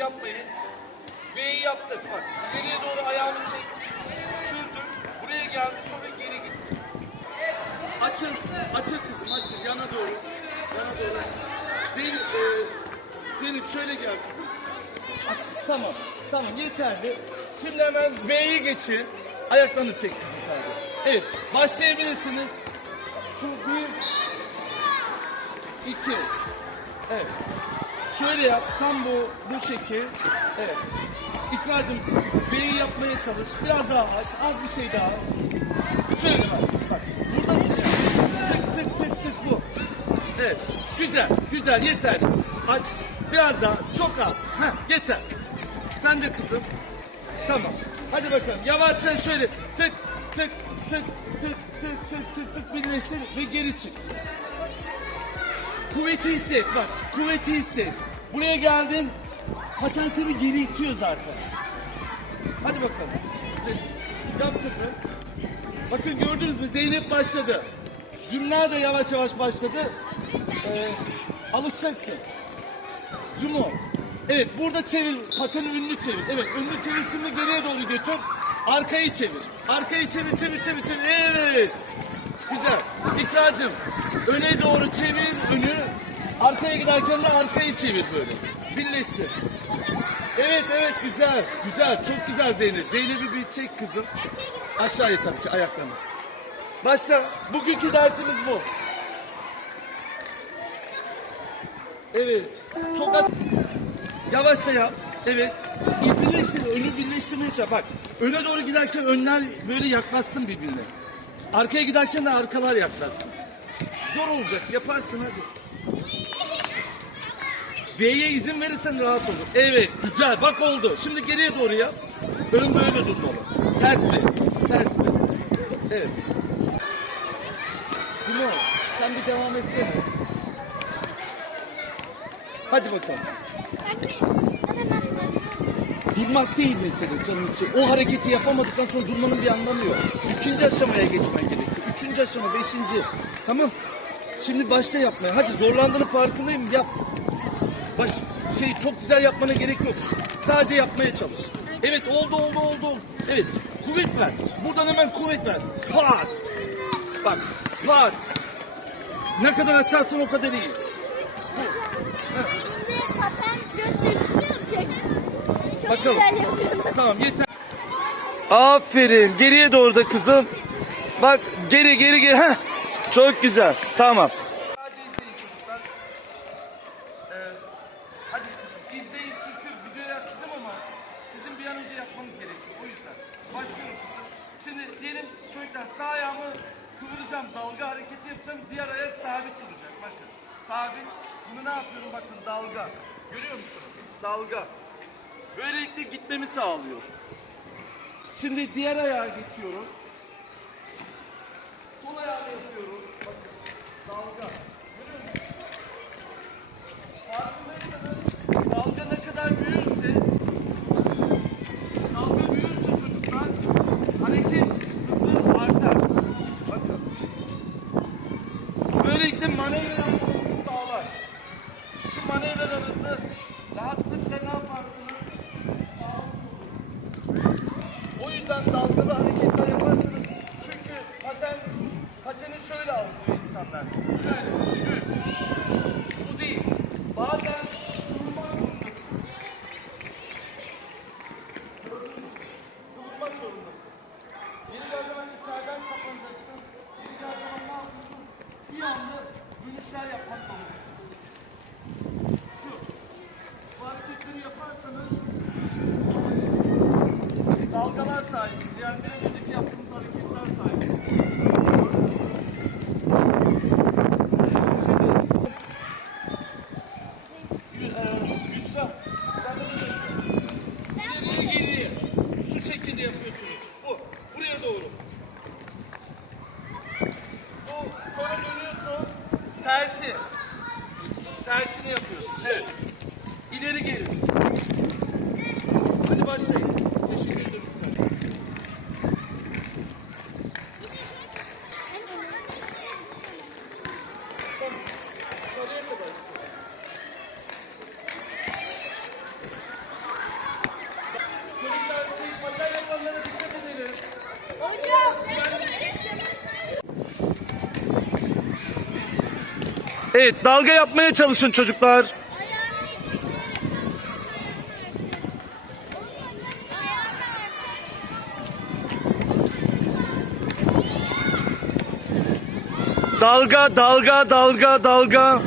yapmayın. V'yi yaptık bak. İleriye doğru ayağını çek. Sürdün. Buraya geldi sonra geri gitti. Açıl. Açıl kızım açıl. Yana doğru. Yana doğru. Zeynep, e, Zeynep şöyle gel kızım. Aç. Tamam. Tamam yeterli. Şimdi hemen V'yi geçin. Ayaklarını çek kızım sadece. Evet. Başlayabilirsiniz. Şu bir, iki. Evet. Şöyle yap. Tam bu bu şekil. Evet. İkracım B'yi yapmaya çalış. Biraz daha aç. Az bir şey daha aç. Şöyle bak. Bak. Buradasın ya. Tık tık tık tık bu. Evet. Güzel. Güzel. Yeter. Aç. Biraz daha. Çok az. Heh, yeter. Sen de kızım. Tamam. Hadi bakalım. Yavaşça şöyle tık tık tık tık tık tık tık tık birleştir ve geri çık. Kuvveti hisset bak. Kuvveti hisset. Buraya geldin. Paten seni geri itiyor zaten. Hadi bakalım. Yap kızım. Bakın gördünüz mü Zeynep başladı. Zümra da yavaş yavaş başladı. Ee, alışacaksın. Zumo. Evet burada çevir. Pateni ünlü çevir. Evet ünlü çevir şimdi geriye doğru götür. Arkayı çevir. Arkayı çevir çevir çevir çevir. Evet. Güzel. İkracım öne doğru çevir önü. Arkaya giderken de arkayı çevir böyle. Birleştir. Evet evet güzel. Güzel. Çok güzel Zeynep. Zeynep'i bir çek kızım. Aşağıya tabii ki ayaklarını. Başla. Bugünkü dersimiz bu. Evet. Çok at. Yavaşça yap. Evet. Birleştir. Önü birleştirmeye çalış. Bak. Öne doğru giderken önler böyle yaklaşsın birbirine. Arkaya giderken de arkalar yaklaşsın. Zor olacak. Yaparsın hadi. V'ye izin verirsen rahat olur. Evet. Güzel. Bak oldu. Şimdi geriye doğru yap. Ön böyle durmalı. Ters ver. Ters ver. Evet. Timo sen bir devam etsene. Hadi bakalım. Durmak değil mesele canım için. O hareketi yapamadıktan sonra durmanın bir anlamı yok. İkinci aşamaya geçmen gerekiyor. Üçüncü aşama, beşinci. Tamam. Şimdi başla yapmaya. Hadi zorlandığını farkındayım. Yap. Baş, şey çok güzel yapmana gerek yok. Sadece yapmaya çalış. Evet oldu oldu oldu. Evet kuvvet ver. Buradan hemen kuvvet ver. Pat. Bak pat. Ne kadar açarsan o kadar iyi. Bakalım. Tamam yeter. Aferin. Geriye doğru da kızım. Bak geri geri geri. Heh. Çok güzel. Tamam. Sadece izleyin çocuklar. Ee, hadi kızım izleyin çünkü videoya atacağım ama sizin bir an önce yapmanız gerekiyor. O yüzden. Başlıyorum kızım. Şimdi diyelim çocuklar sağ ayağımı kıvıracağım. Dalga hareketi yapacağım. Diğer ayak sabit duracak. Bakın. Sabit. Bunu ne yapıyorum? Bakın dalga. Görüyor musunuz? Dalga. Böylelikle gitmemi sağlıyor. Şimdi diğer ayağa geçiyorum. Sol ayağımı yapıyorum. Bakın. Dalga. Görüyor musunuz? Farkındaysanız dalga ne kadar büyürse dalga büyürse çocuklar hareket hızı artar. Bakın. Böylelikle manevralarınızı sağlar. Şu manevralarınızı rahatlıkla ne yaparsınız? O yüzden dalgalı hareketler yaparsınız. Çünkü paten, pateni şöyle algılıyor insanlar. Şöyle, düz. Bu değil. Bazen durmak zorundasın. Durmak zorundasın. Yeri geldiği zaman içeriden kapanacaksın. Geldiği zaman ne yapıyorsun? Bir anda dönüşler yapmak zorundasın. Şu. Bu hareketleri yaparsanız dalgalar sayesinde yani biraz önceki yaptığımız hareketler sayesinde. Şimdi Yü- e, Yusra sen de biliyorsun. İleriye geriye. Şu şekilde yapıyorsunuz. Bu. Buraya doğru. Bu. Sonra dönüyorsun. Tersi. Tersini yapıyorsun. Evet. İleri geri. Hadi başlayın. Teşekkür ederim. Güzel. Tamam. Sarıya kadar. Evet dalga yapmaya çalışın çocuklar. Dalga dalga dalga dalga.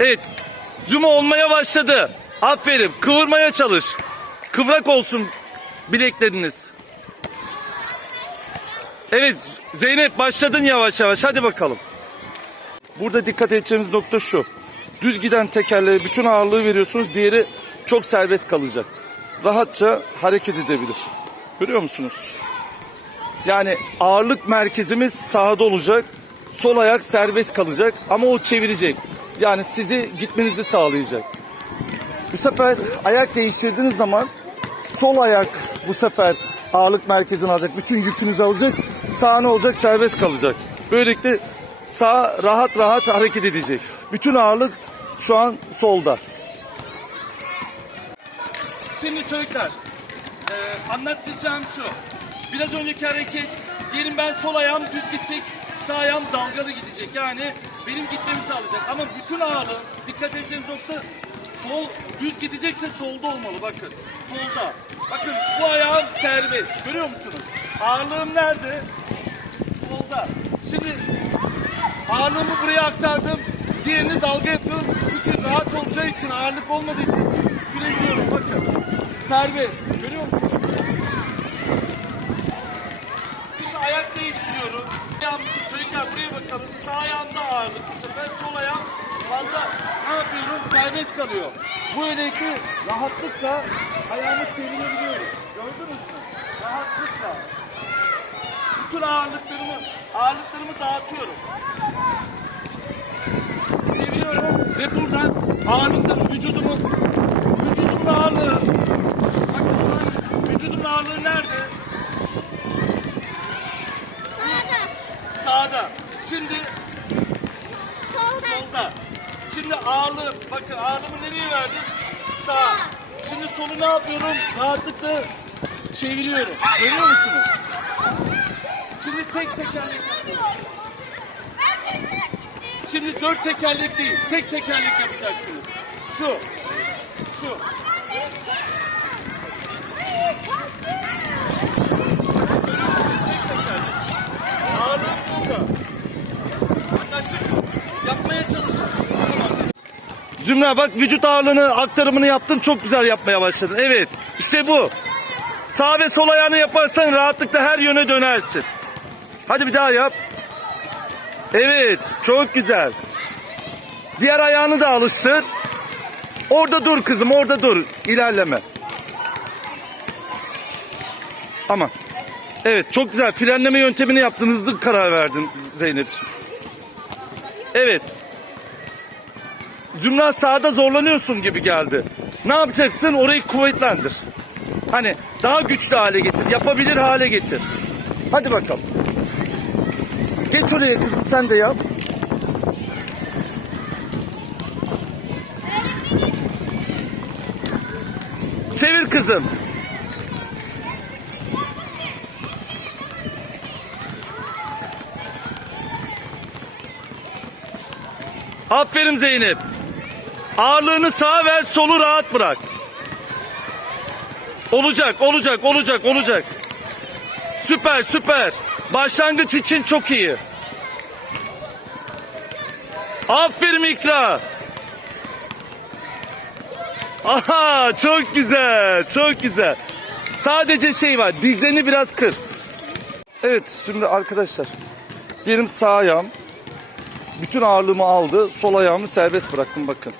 Evet. Zoom olmaya başladı. Aferin. Kıvırmaya çalış. Kıvrak olsun bilekleriniz. Evet Zeynep başladın yavaş yavaş hadi bakalım. Burada dikkat edeceğimiz nokta şu. Düz giden tekerleğe bütün ağırlığı veriyorsunuz. Diğeri çok serbest kalacak. Rahatça hareket edebilir. Görüyor musunuz? Yani ağırlık merkezimiz sağda olacak. Sol ayak serbest kalacak ama o çevirecek. Yani sizi gitmenizi sağlayacak. Bu sefer ayak değiştirdiğiniz zaman sol ayak bu sefer ağırlık merkezini alacak. Bütün yükünüzü alacak. Sağ ne olacak? Serbest kalacak. Böylelikle sağ rahat rahat hareket edecek. Bütün ağırlık şu an solda. Şimdi çocuklar e, anlatacağım şu. Biraz önceki hareket diyelim ben sol ayağım düz gidecek, sağ ayağım dalgalı gidecek. Yani benim gitmemi sağlayacak. Ama bütün ağırlığı dikkat edeceğiniz nokta sol düz gidecekse solda olmalı bakın. Solda. Bakın bu ayağım serbest. Görüyor musunuz? Ağırlığım nerede? Solda. Şimdi ağırlığımı buraya aktardım. Diğerini dalga yapıyorum. Çünkü rahat olacağı için ağırlık olmadığı için sürebiliyorum. Bakın. Serbest. Görüyor musunuz? Şimdi ayak değiştiriyorum. Çocuklar buraya bakalım. Sağ ayağımda ağırlık sefer. Sol ayağım fazla ne yapıyorum? Serbest kalıyor. Bu böylelikle rahatlıkla ayağımı çevirebiliyorum. Gördünüz mü? Rahatlıkla. Bütün ağırlıklarımı, ağırlıklarımı dağıtıyorum. Çeviriyorum ve buradan ağırlıklarım, vücudumun, vücudumun ağırlığı. Bakın şu an vücudumun ağırlığı nerede? Sağda. Şimdi solda. Şimdi ağırlığı, bakın ağırlığımı nereye verdim? Sağ. Şimdi solu ne yapıyorum? Rahatlıkla çeviriyorum. Görüyor musunuz? Şimdi tek tekerlek. Şimdi dört tekerlek değil, tek tekerlek yapacaksınız. Şu, şu. Mı? Yapmaya çalışın. Zümra bak vücut ağırlığını aktarımını yaptın çok güzel yapmaya başladın. Evet işte bu. Sağ ve sol ayağını yaparsan rahatlıkla her yöne dönersin. Hadi bir daha yap. Evet çok güzel. Diğer ayağını da alıştır. Orada dur kızım orada dur. İlerleme. Ama. Evet çok güzel. Frenleme yöntemini yaptın. Hızlı karar verdin Zeynep'ciğim. Evet. Zümra sağda zorlanıyorsun gibi geldi. Ne yapacaksın? Orayı kuvvetlendir. Hani daha güçlü hale getir. Yapabilir hale getir. Hadi bakalım. Geç oraya kızım sen de yap. Çevir kızım. Aferin Zeynep. Ağırlığını sağa ver, solu rahat bırak. Olacak, olacak, olacak, olacak. Süper, süper. Başlangıç için çok iyi. Aferin İkra. Aha, çok güzel, çok güzel. Sadece şey var, dizlerini biraz kır. Evet, şimdi arkadaşlar. Diyelim sağ ayağım bütün ağırlığımı aldı. Sol ayağımı serbest bıraktım bakın.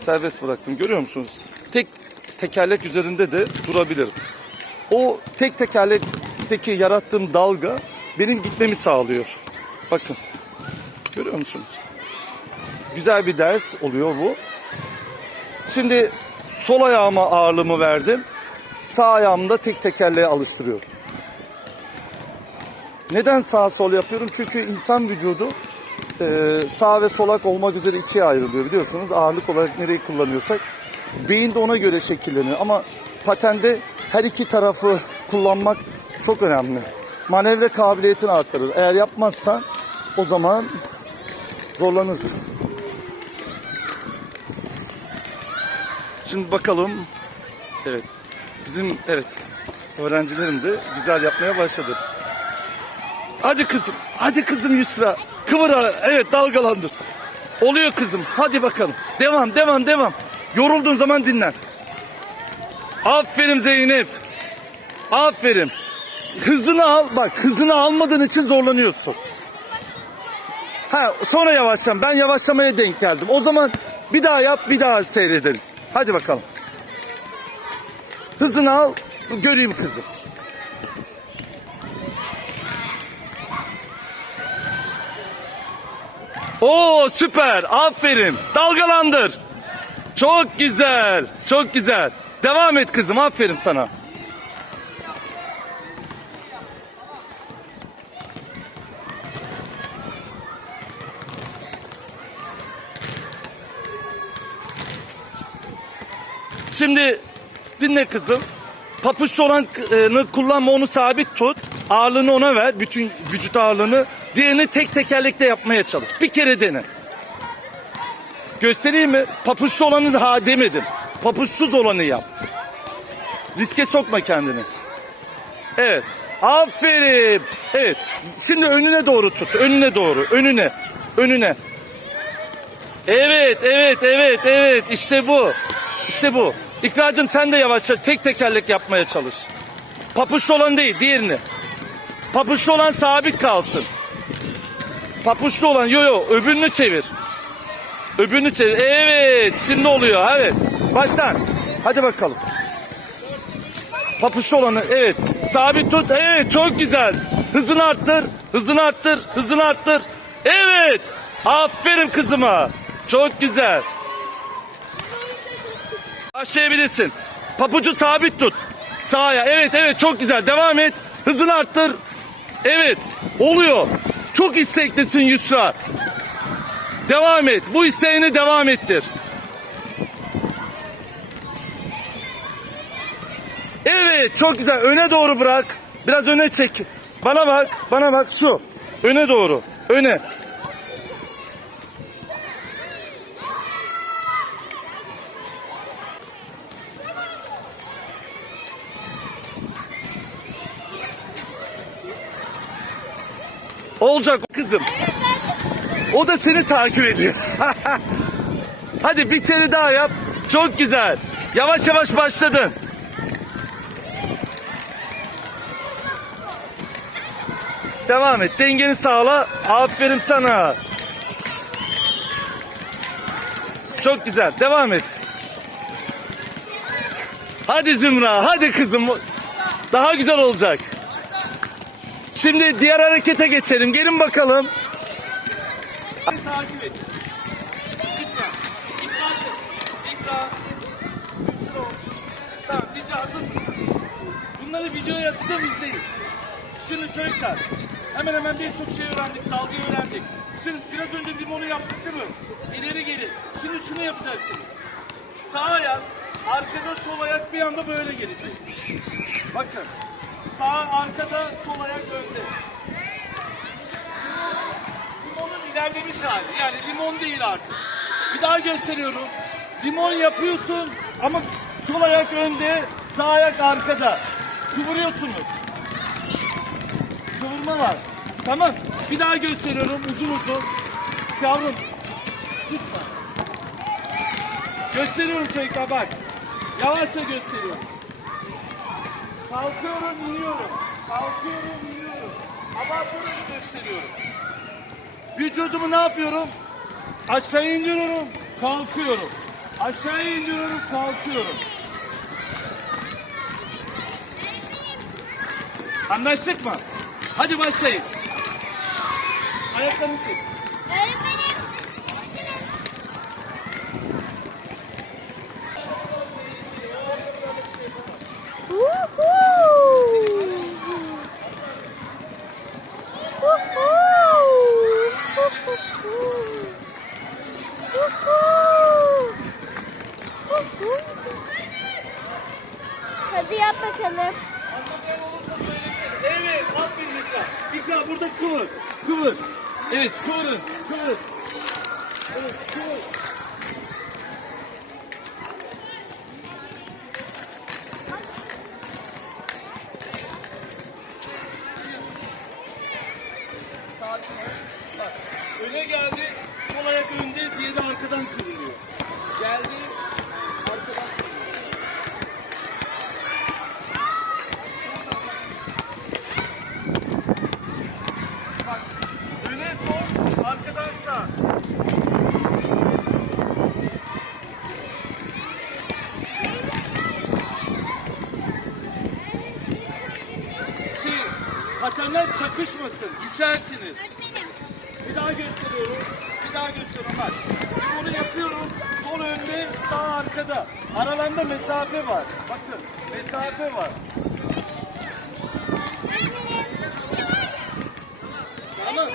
Serbest bıraktım. Görüyor musunuz? Tek tekerlek üzerinde de durabilirim. O tek tekerlekteki yarattığım dalga benim gitmemi sağlıyor. Bakın. Görüyor musunuz? Güzel bir ders oluyor bu. Şimdi sol ayağıma ağırlığımı verdim. Sağ ayağımda tek tekerleğe alıştırıyorum. Neden sağ sol yapıyorum? Çünkü insan vücudu e, sağ ve solak olmak üzere ikiye ayrılıyor biliyorsunuz. Ağırlık olarak nereyi kullanıyorsak beyin de ona göre şekilleniyor. Ama patende her iki tarafı kullanmak çok önemli. Manevra kabiliyetini artırır. Eğer yapmazsan o zaman zorlanırsın. Şimdi bakalım. Evet. Bizim evet öğrencilerim de güzel yapmaya başladı. Hadi kızım. Hadi kızım Yusra. Kıvıra. Evet dalgalandır. Oluyor kızım. Hadi bakalım. Devam devam devam. Yorulduğun zaman dinlen. Aferin Zeynep. Aferin. Hızını al. Bak hızını almadığın için zorlanıyorsun. Ha sonra yavaşlan. Ben yavaşlamaya denk geldim. O zaman bir daha yap bir daha seyredelim. Hadi bakalım. Hızını al. Göreyim kızım. Oo süper. Aferin. Dalgalandır. Çok güzel. Çok güzel. Devam et kızım. Aferin sana. Şimdi dinle kızım. Papuçlu olanı kullanma onu sabit tut. Ağırlığını ona ver. Bütün vücut ağırlığını. Diğerini tek tekerlekle yapmaya çalış. Bir kere dene. Göstereyim mi? Papuçlu olanı da ha demedim. Papuçsuz olanı yap. Riske sokma kendini. Evet. Aferin. Evet. Şimdi önüne doğru tut. Önüne doğru. Önüne. Önüne. Evet, evet, evet, evet. İşte bu. İşte bu. İkracım sen de yavaşça tek tekerlek yapmaya çalış. Papuçlu olan değil, diğerini. Papuçlu olan sabit kalsın. Papuçlu olan, yo yo, öbürünü çevir. Öbürünü çevir. Evet, şimdi oluyor. Evet. Baştan. Hadi bakalım. Papuçlu olanı, evet. Sabit tut. Evet, çok güzel. Hızını arttır, hızını arttır, hızını arttır. Evet. Aferin kızıma. Çok güzel. Başlayabilirsin. Papucu sabit tut. Sağa. Evet evet çok güzel. Devam et. Hızını arttır. Evet. Oluyor. Çok isteklisin Yusra. Devam et. Bu isteğini devam ettir. Evet çok güzel. Öne doğru bırak. Biraz öne çek. Bana bak. Bana bak şu. Öne doğru. Öne. Olacak kızım. O da seni takip ediyor. Hadi bir kere daha yap. Çok güzel. Yavaş yavaş başladın. Devam et. Dengeni sağla. Aferin sana. Çok güzel. Devam et. Hadi Zümra. Hadi kızım. Daha güzel olacak. Şimdi diğer harekete geçelim. Gelin bakalım. Takip et. Lütfen. İkracım. İkra. Yusra ol. Tamam hazır? Bunları videoya atacağım izleyin. Şimdi çocuklar. Hemen hemen birçok şey öğrendik. Dalga öğrendik. Şimdi biraz önce limonu yaptık değil mi? İleri geri. Şimdi şunu yapacaksınız. Sağ ayak, arkada sol ayak bir anda böyle gelecek. Bakın. Sağ arkada, sol ayak önde. Limonun ilerlemiş hali. Yani limon değil artık. Bir daha gösteriyorum. Limon yapıyorsun ama sol ayak önde, sağ ayak arkada. Kıvırıyorsunuz. Kıvırma var. Tamam. Bir daha gösteriyorum uzun uzun. Yavrum. Lütfen. Gösteriyorum çocuklar bak. Yavaşça gösteriyorum. Kalkıyorum, iniyorum. Kalkıyorum, iniyorum. Abartıyorum, gösteriyorum. Vücudumu ne yapıyorum? Aşağı indiriyorum, kalkıyorum. Aşağı indiriyorum, kalkıyorum. Anlaştık mı? Hadi başlayın. Ayaklarını çek. Öğretmenim. Hadi yap bakalım. Evet, aferin İkra. İkra burada kıvır. Kıvır. Evet, kıvırın. Kıvır. Evet, kıvır. Sakin ol. Bak, öne geldi, sol ayak önde, diğeri arkadan kırılıyor. Geldi, arkadan kırılıyor. Bak, öne sol, arkadan sağ. Şey, patenler çakışmasın, düşersiniz. Bir daha gösteriyorum. Bir daha gösteriyorum bak. Şimdi onu yapıyorum. Sol önde, sağ arkada. Aralarında mesafe var. Bakın, mesafe var. Tamam.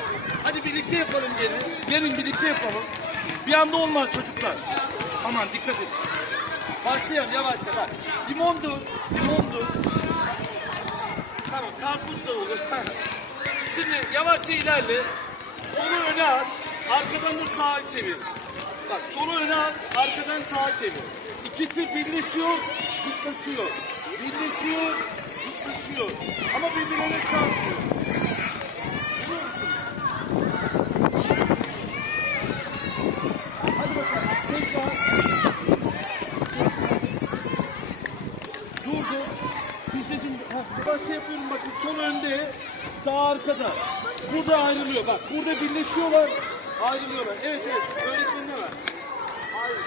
Hadi birlikte yapalım gelin. Gelin birlikte yapalım. Bir anda olmaz çocuklar. Aman dikkat edin. Başlayalım yavaşça bak. Limondu, limondu. Tamam, karpuz da olur. Şimdi yavaşça ilerle. Solu öne at, arkadan da sağa çevir. Bak solu öne at, arkadan sağa çevir. İkisi birleşiyor, zıtlaşıyor. Birleşiyor, zıtlaşıyor. Ama birbirine çarpmıyor. Hadi bakalım. Tekrar. Durdu. Dişecim, ha, bahçe yapıyorum bakın. Sol önde, sağ arkada. Burada ayrılıyor bak. Burada birleşiyorlar, ayrılıyorlar. Evet evet. Öğretmenine ver. Hayır.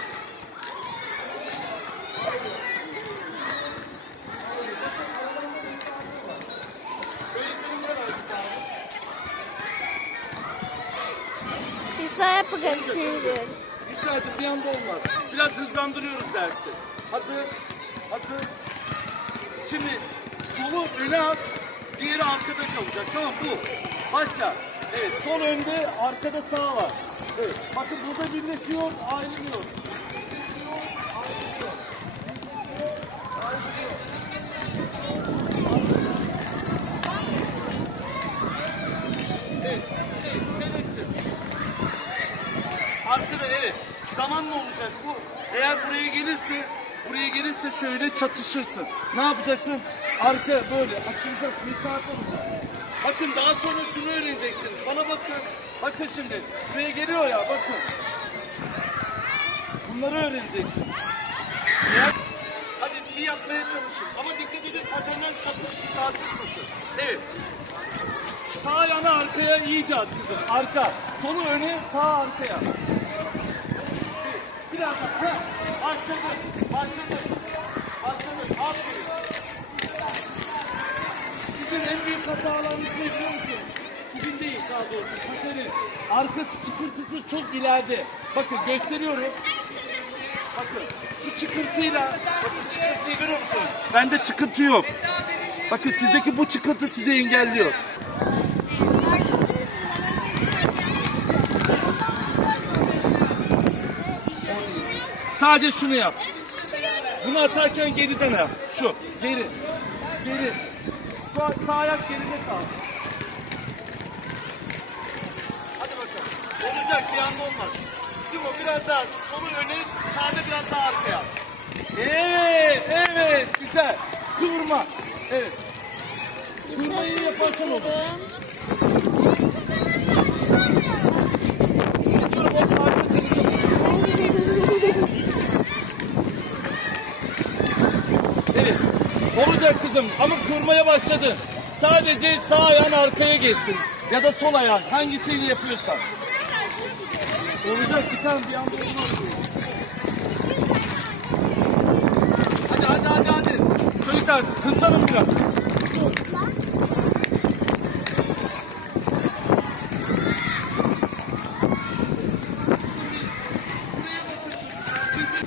Güzel bırakıyoruz. Yusra'cığım bir anda olmaz. Biraz hızlandırıyoruz dersi. Hazır. Hazır. Şimdi solu öne at. Diğeri arkada kalacak. Tamam bu. Başla. Evet sol önde arkada sağ var. Evet. Bakın burada birleşiyor ayrılıyor. Evet. Şey, evet. Zamanla olacak bu. Eğer buraya gelirse, buraya gelirse şöyle çatışırsın. Ne yapacaksın? Arka böyle açılacak, mesafe olacak. Bakın daha sonra şunu öğreneceksiniz. Bana bakın. Bakın şimdi. Buraya geliyor ya bakın. Bunları öğreneceksiniz. Hadi bir yapmaya çalışın. Ama dikkat edin patenler çatış, çarpışmasın. Evet. Sağ yana arkaya iyice at kızım. Arka. Solu öne, sağ arkaya. Biraz daha. Başladı. Başladı. Aferin. Sizin en ne biliyor musunuz? Sizin değil daha doğrusu. Patenin. Arkası çıkıntısı çok ileride. Bakın gösteriyorum. Bakın şu çıkıntıyla, bakın çıkıntıyı görüyor musunuz? Bende çıkıntı yok. Bakın sizdeki bu çıkıntı sizi engelliyor. Sadece şunu yap. Bunu atarken geriden yap. Şu. Geri. Geri. Şu an sağ ayak geride kaldı. Hadi bakalım. Olacak bir anda olmaz. Mi? Biraz daha solu öne, sağda biraz daha arkaya. Evet, evet. Güzel. Kıvırma. Evet. Kıvırmayı yaparsan olur. İşte diyorum o parça seni çok Evet. Olacak kızım ama kırmaya başladın. Sadece sağ ayağın arkaya geçsin. Ya da sol ayağın. Hangisiyle yapıyorsan. Olacak bir tane bir anda olmaz. Hadi hadi hadi hadi. Çocuklar hızlanın biraz.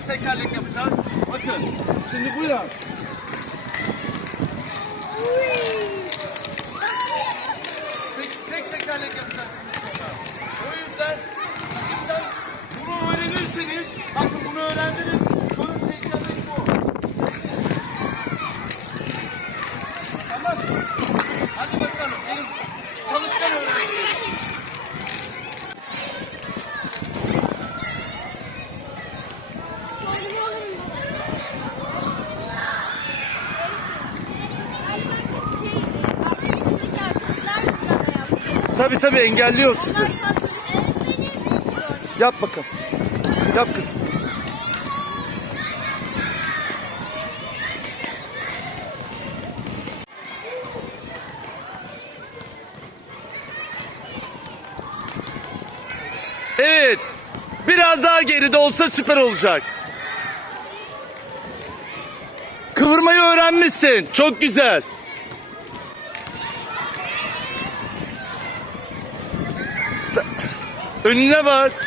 Tekerlek yapacağız. Bakın. Şimdi bu. Tek, yapacaksınız sonra. O yüzden şimdiden bunu öğrenirseniz, bakın bunu öğrendiniz, sonra tekerlek bu. Tamam mı? Hadi Tabii tabii engelliyor sizi. Yap bakalım. Yap kızım. Evet. Biraz daha geride olsa süper olacak. Kıvırmayı öğrenmişsin. Çok güzel. Önüne bak.